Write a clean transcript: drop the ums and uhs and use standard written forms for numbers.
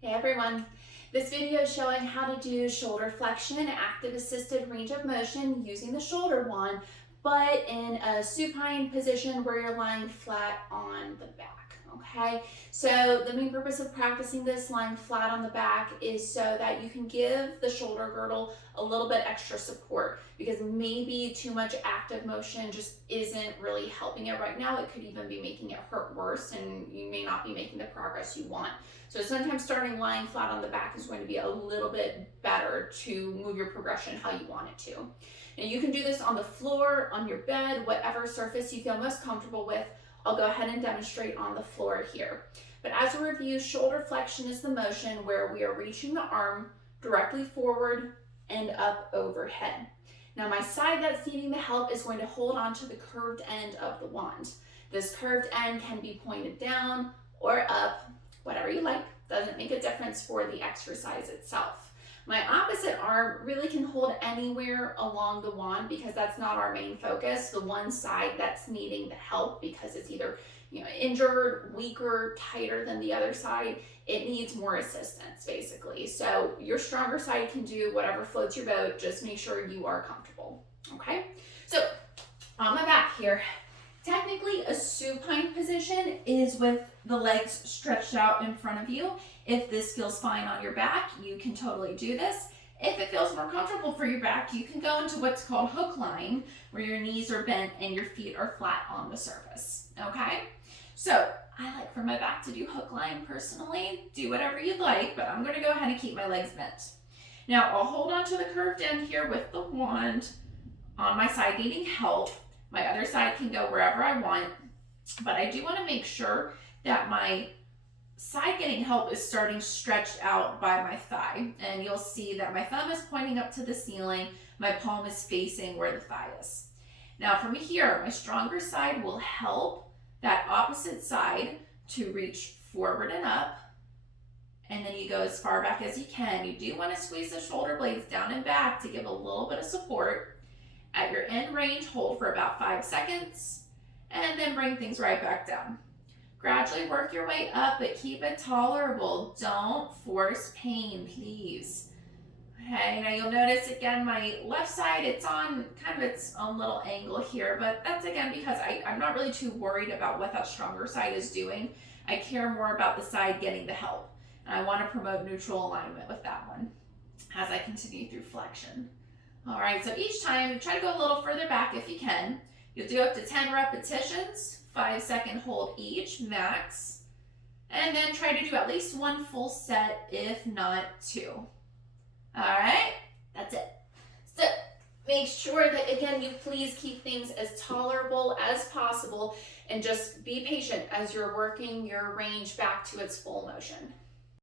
Hey everyone, this video is showing how to do shoulder flexion, active assisted range of motion using the shoulder wand, but in a supine position where you're lying flat on the back, okay? So the main purpose of practicing this lying flat on the back is so that you can give the shoulder girdle a little bit extra support, because maybe too much active motion just isn't really helping it right now. It could even be making it hurt worse, and you may not be making the progress you want. So sometimes starting lying flat on the back is going to be a little bit better to move your progression how you want it to. And you can do this on the floor, on your bed, whatever surface you feel most comfortable with. I'll go ahead and demonstrate on the floor here. But as a review, shoulder flexion is the motion where we are reaching the arm directly forward and up overhead. Now my side that's needing the help is going to hold on to the curved end of the wand. This curved end can be pointed down or up, whatever you like, doesn't make a difference for the exercise itself. My opposite arm really can hold anywhere along the wand because that's not our main focus. The one side that's needing the help because it's either injured, weaker, tighter than the other side, it needs more assistance basically. So your stronger side can do whatever floats your boat, just make sure you are comfortable, okay? So on my back here, technically a supine position is with the legs stretched out in front of you. If this feels fine on your back, you can totally do this. If it feels more comfortable for your back, you can go into what's called hook lying, where your knees are bent and your feet are flat on the surface, okay? So I like for my back to do hook lying personally. Do whatever you'd like, but I'm gonna go ahead and keep my legs bent. Now I'll hold on to the curved end here with the wand on my side needing help. My other side can go wherever I want, but I do want to make sure that my side getting help is starting stretched out by my thigh. And you'll see that my thumb is pointing up to the ceiling, my palm is facing where the thigh is. Now from here, my stronger side will help that opposite side to reach forward and up. And then you go as far back as you can. You do want to squeeze the shoulder blades down and back to give a little bit of support. At your end range, hold for about 5 seconds, and then bring things right back down. Gradually work your way up, but keep it tolerable. Don't force pain, please. Okay, now you'll notice again, my left side, it's on kind of its own little angle here, but that's again because I'm not really too worried about what that stronger side is doing. I care more about the side getting the help, and I want to promote neutral alignment with that one as I continue through flexion. All right, so each time, try to go a little further back if you can. You'll do up to 10 repetitions, 5-second hold each, max. And then try to do at least 1 full set, if not 2. All right, that's it. So make sure that, again, you please keep things as tolerable as possible and just be patient as you're working your range back to its full motion.